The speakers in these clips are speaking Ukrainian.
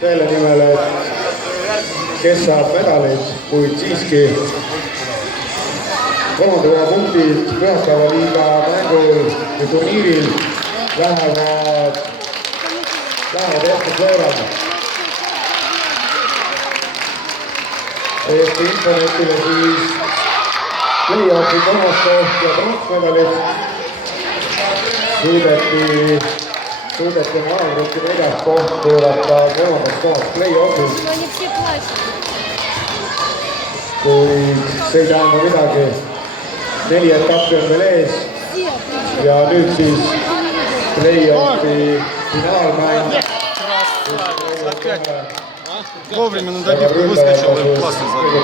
selle nimel, et kes saab medaleid, kuid siiski kolmanda punktid pühapäeva liiga mängul ja turniiril lähevad esmaspäevale. Eesti internetile siis play-off'i kolmas koht ja pronksmedalid suudeti maailmagrupi 4. koht pöörata kolmandast kohast play-off'is. Kuid see ei tähenda midagi. 4 etappi on veel ees ja nüüd siis play-off'i finaalmäng. Вовремя на добивку выскочил и классно забил.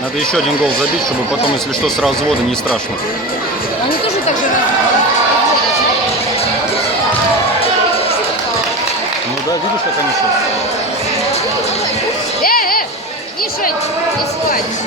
Надо еще один гол забить, чтобы потом, если что, с развода не страшно. Они тоже так же разводят. Ну да, видишь, как они сейчас? Миша, не слазь.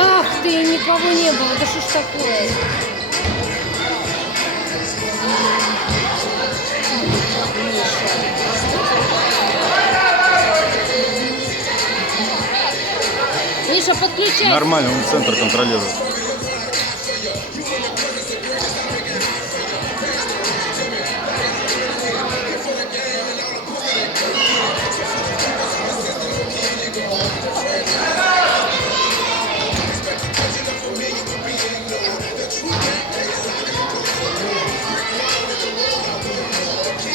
Ах ты, никого не было, да что ж такое? Миша, подключайся. Нормально, он центр контролирует.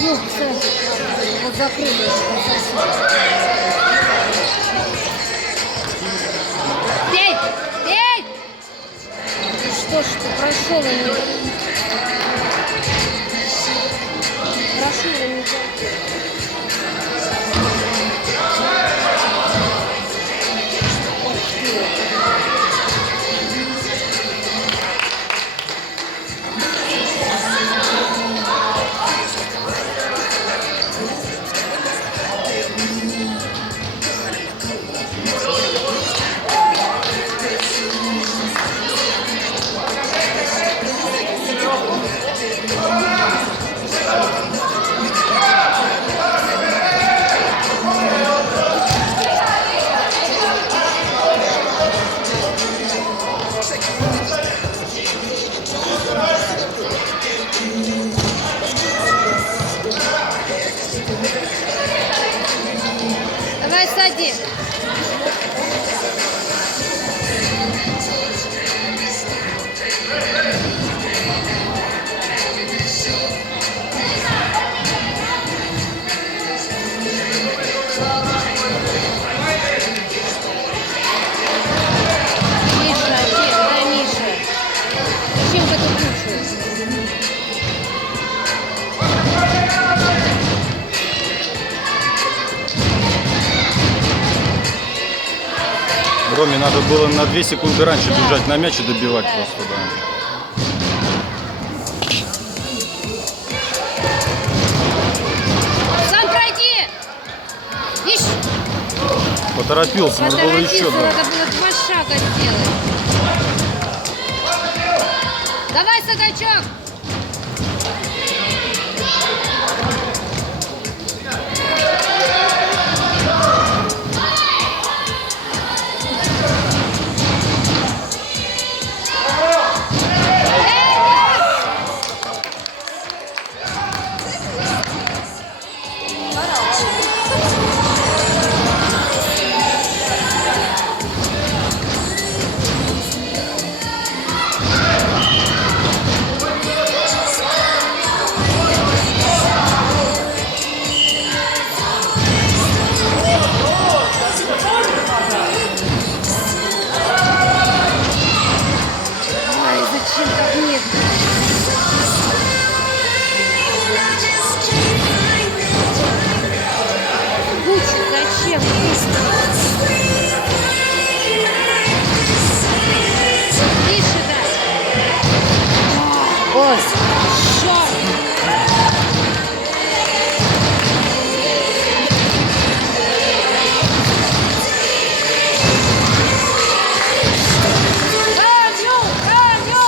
Ну, кстати, вот закрыли. Пей! Пей! Что ж ты, прошел и не... Прошу, и не... Давай сади. Миша, дай Миша. Зачем ты тут кушаешь? Роме надо было на 2 секунды раньше бежать на мяч и добивать просто, да. Сам пройди! Ишь! Поторопился, надо было еще. Да. Надо было 2 шага сделать. Давай, Сагачок! Ой, що? Раню, раню!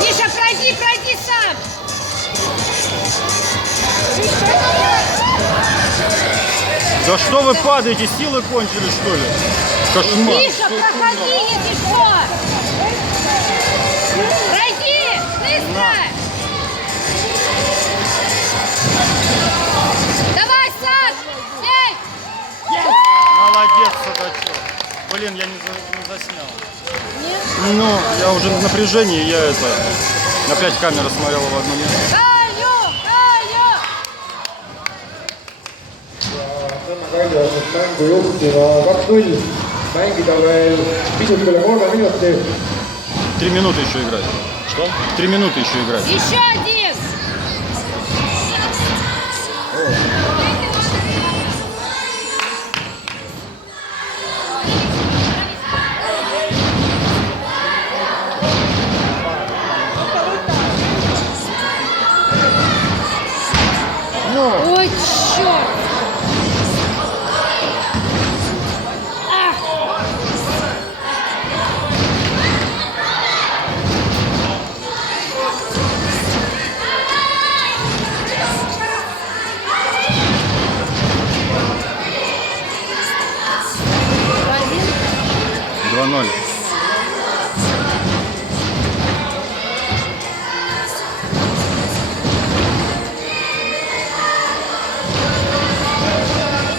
Миша, пройди, пройди сам! Да что вы падаете, силы кончились, что ли? Кошмар. Миша, проходи, если что! Пройди! Быстро! Давай, Саш! Бей! Молодец, Садачок. Блин, я не заснял. Нет? Ну, я уже в напряжении, я это... Опять камера смотрела в одно место. Kalju! Kalju! Nõmme Kalju mängu juhtima 2-0. Mängida veel pisut üle 3 minuti. 3 минуты еще играть. Что? 3 минуты еще играть. Еще один! Ой, черт! Ах! Один. 2-0.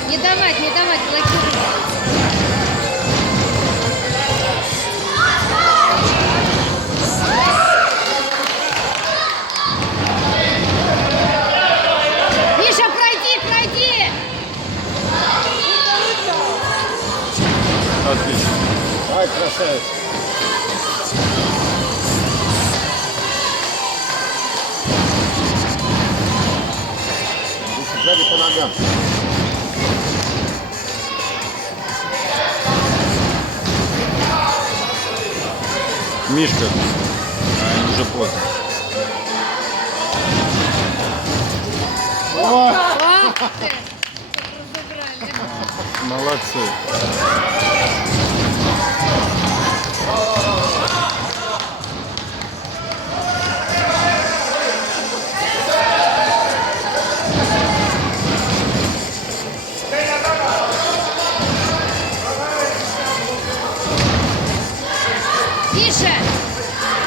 Не давать, блокируй. Миша, пройди, пройди! Отлично. Ай, красавец. Сзади по ногам. Мишка. Уже поздно. Ах ты! Разобрали. Молодцы. Миша!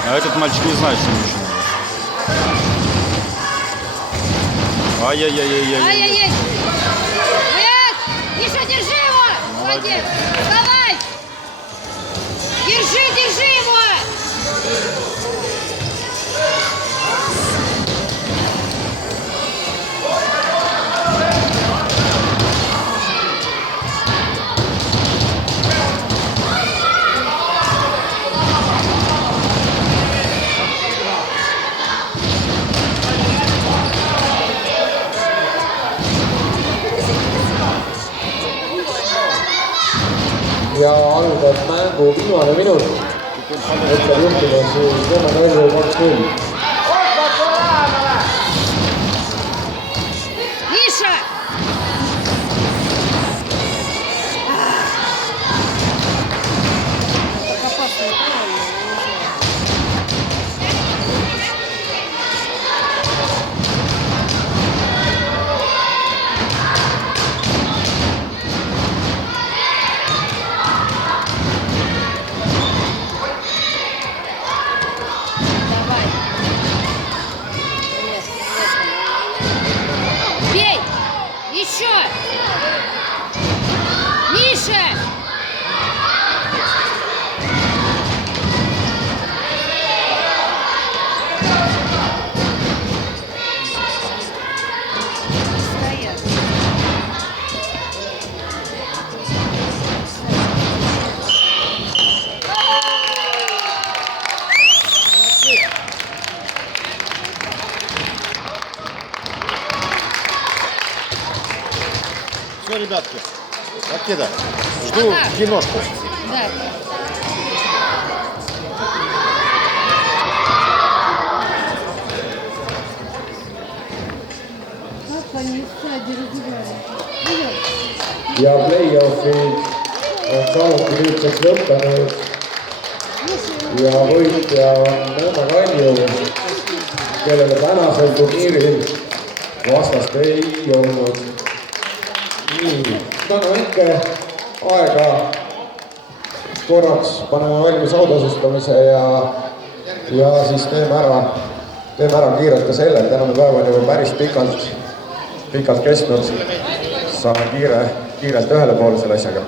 А этот мальчик не знает, что Миша надо. Ай-яй-яй-яй-яй. Ай-яй-яй! Нет! Миша, держи его! Молодец! Вставай! Держи, держи его! Ja algab mängu viimane minut. Ütleb juhtimas Nõmme Kalju 2-0. Миша! Давай. давайте, да. Жду Ага. киношку. Да. Как они сзади разбивают? ja play-off'id on samuti nüüdseks lõppenud ja võitja on Nõmme Kalju, kellele tänasel turniiril vastast ei olnud. Nii, anna väike aega korraks, paneme valmis autasustamise ja siis teeme ära kiirelt ka selle, et tänane päev on juba päris pikalt kestnud. Saame kiirelt ühele poole selle asjaga.